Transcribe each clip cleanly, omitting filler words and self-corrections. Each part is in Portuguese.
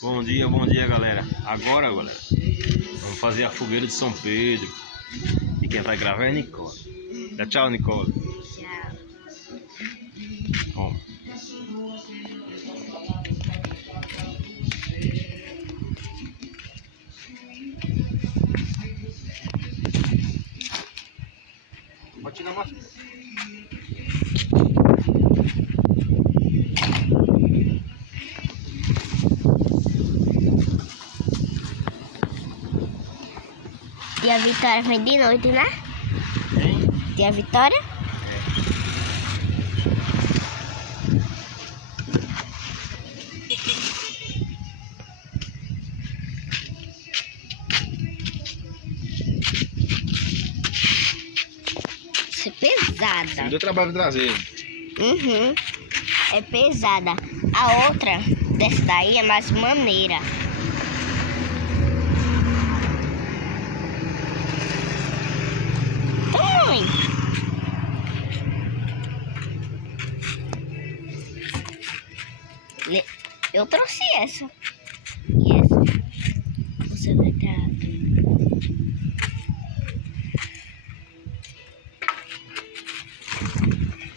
Bom dia, galera. Agora, galera, vamos fazer a fogueira de São Pedro. E quem vai gravar é a Nicole. Dá tchau, Nicole. Tchau. Ó. Pode tirar mais. E a Vitória vem de noite, né? Hein? E a Vitória? Isso é pesada. Deu trabalho pra trazer. Uhum. É pesada. A outra dessa daí é mais maneira. Mãe. Eu trouxe essa. E essa você vai trazer.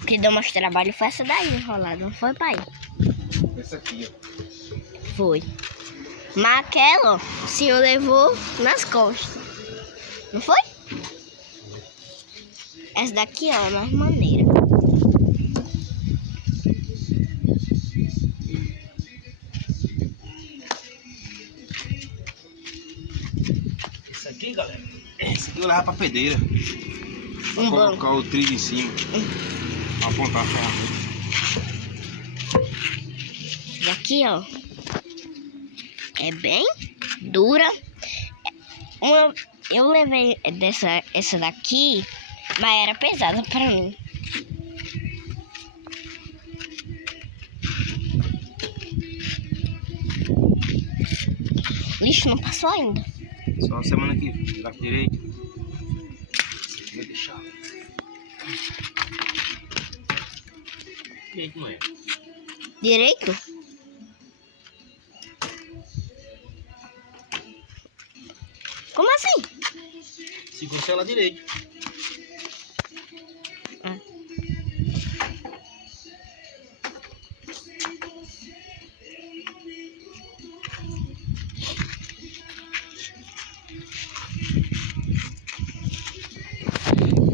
O que deu mais trabalho foi essa daí enrolada, não foi, pai? Essa aqui, ó. Foi. Mas aquela, o senhor levou nas costas. Não foi? Essa daqui, ó, é mais maneira. Essa aqui, galera. Essa aqui eu levo pra pedreira. Um Colocar o trilho em cima. Apontar a ferramenta. Daqui, ó, é bem dura. Eu levei essa daqui, mas era pesada pra mim. Lixo, não passou ainda. Só a semana que vem. Virar pra direita. Vou deixar. Direito não é. Direito? Como assim? Se você ela direito.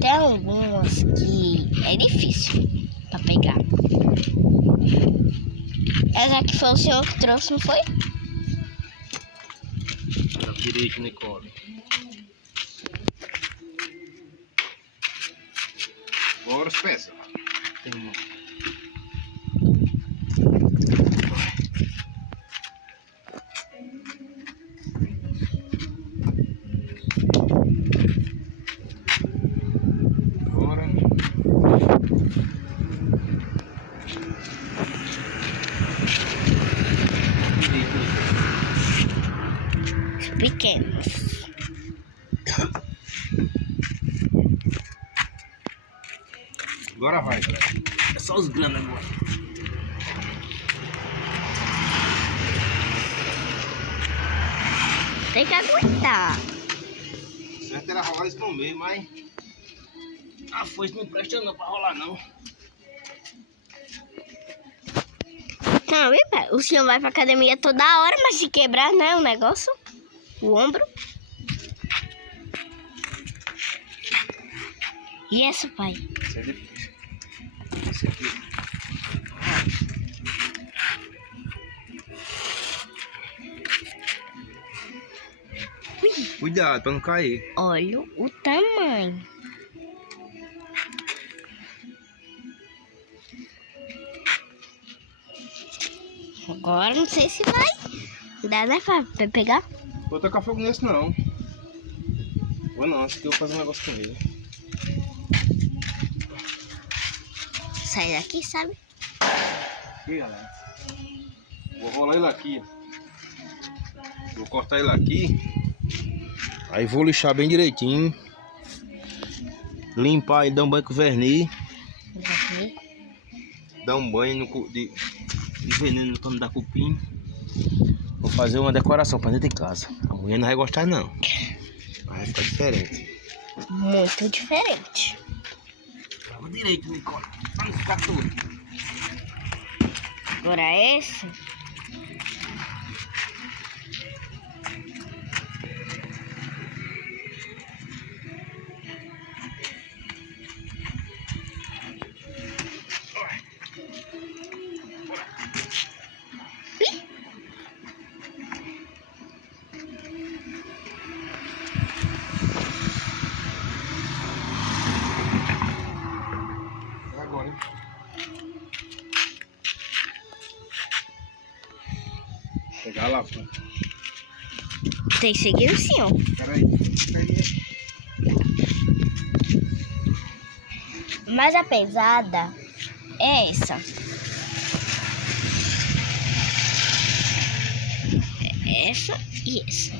Tem algumas que é difícil pra pegar. Essa aqui foi o senhor que trouxe, não foi? Virar pra direita, Nicole. Agora os pés. Tem uma. Agora. Pequenos. Agora vai, galera. É só os grandes agora. Tem que aguentar. Certo era rolar isso no meio, mas a foice não presta não pra rolar não. Não, e pai? O senhor vai pra academia toda hora, mas se quebrar, né, o negócio, o ombro. E essa, pai? Isso é difícil. Esse aqui. Cuidado pra não cair. Olha o tamanho. Agora não sei se vai dar, né, pra pegar. Vou tocar fogo nesse não. Vou não, acho que eu vou fazer um negócio com ele. Sai daqui, sabe? Aqui, galera. Vou rolar ele aqui. Vou cortar ele aqui. Aí vou lixar bem direitinho. Limpar e dar um banho com verniz. Dar um banho de veneno pra não dar cupim. Vou fazer uma decoração pra dentro de casa. A mulher não vai gostar não. Vai ficar diferente. Muito diferente. Tava direito, Nicole. Pra não ficar tudo. Agora esse. Agora, hein? Pegar lá, pô. Tem que seguir o senhor. Peraí. Mas a pesada é essa. É essa e essa.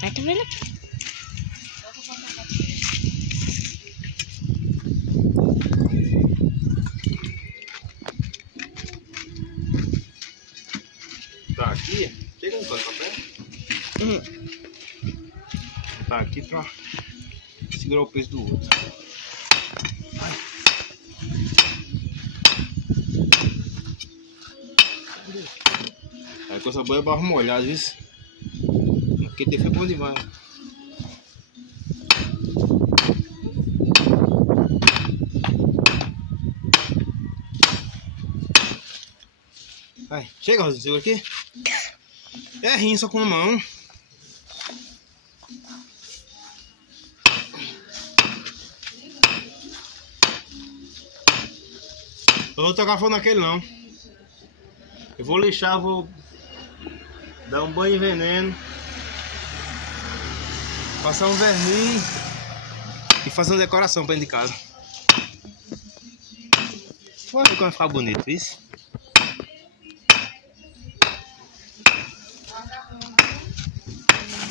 Vai, tá vendo aqui? Tá aqui. Chega no papel. Tá aqui pra segurar o peso do outro. Aí coisa boa é barro molhado, isso. Porque tem foi bom demais. Vai, chega, Rosinha, segura aqui. É rim só com a mão. Eu vou tocar fogo naquele não. Eu vou lixar, vou dar um banho de veneno, passar um verniz e fazer uma decoração pra dentro de casa. Olha como vai ficar bonito isso.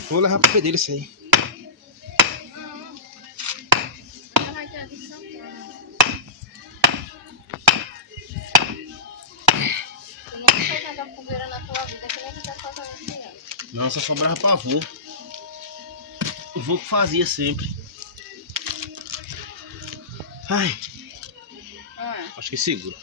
Vou levar pro pedreiro isso aí. Não, só sobrava pra avô. O vô que fazia sempre. Ai. Acho que segura.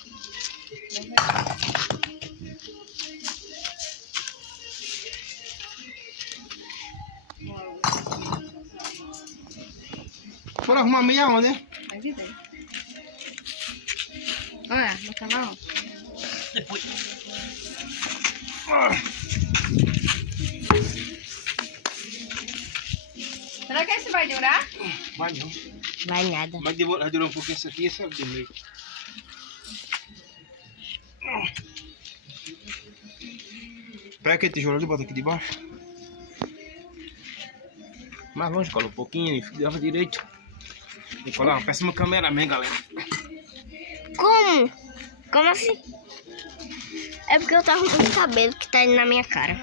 Foram arrumar meia onda, né? Aqui tem. Olha, no canal. Depois. Será que esse vai durar? Vai não. Vai nada. Vai durar um pouquinho isso aqui e essa do meio. Pega aquele tijolo ali e bota aqui debaixo. Mais longe, cola um pouquinho, leva direito. Vou colar uma péssima cameraman, galera. Como? Como assim? É porque eu tô arrumando o cabelo que tá indo na minha cara.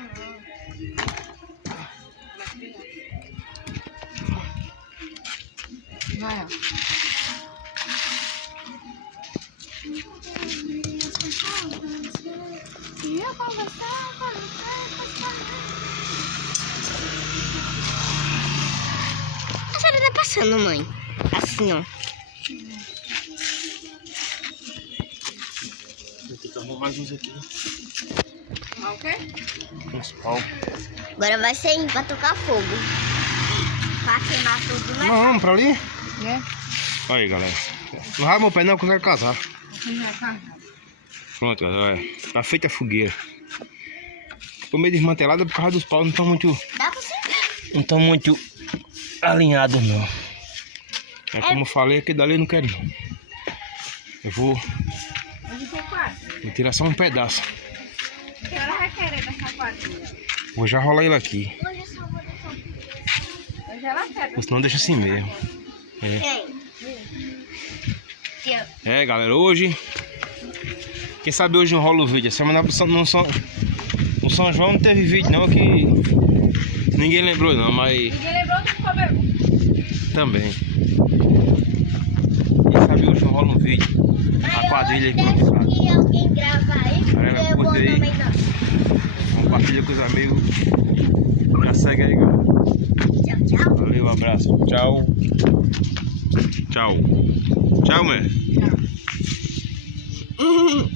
Vai, ó. A senhora tá passando, mãe. Assim, ó. Vou ter que arrumar mais uns aqui. Ó, o quê? Uns pau. Agora vai ser pra tocar fogo. Pra queimar tudo, né? Não, vamos pra ali? É? Olha aí, galera. Não vai meu pé não, que eu quero casar. Tá. Pronto, galera. Olha. Tá feita a fogueira. Ficou meio desmantelada por causa dos paus. Não estão muito... Dá pra sentar. Não estão muito alinhados, não. É como eu falei, aquele dali eu não quero, não. Eu vou Hoje tem quatro. vou tirar só um pedaço. Que hora vai querer dessa quadrilha? Vou já rolar ele aqui. Hoje eu só vou deixar Hoje ela quer. Ou senão deixa assim mesmo. Quem? É, galera, hoje... Quem sabe hoje não rola o vídeo. A semana no São João não teve vídeo não, que... Ninguém lembrou não, mas... Ninguém lembrou do que comeu. Também. Quem sabe hoje não rola um vídeo. A quadrilha aí, como que alguém grava aí, Caramba, eu vou botei. também não. Vamos compartilha com os amigos. Já segue aí, galera. Tchau, tchau. Valeu, um abraço. Tchau. Tchau. Tchau, mãe. Tchau.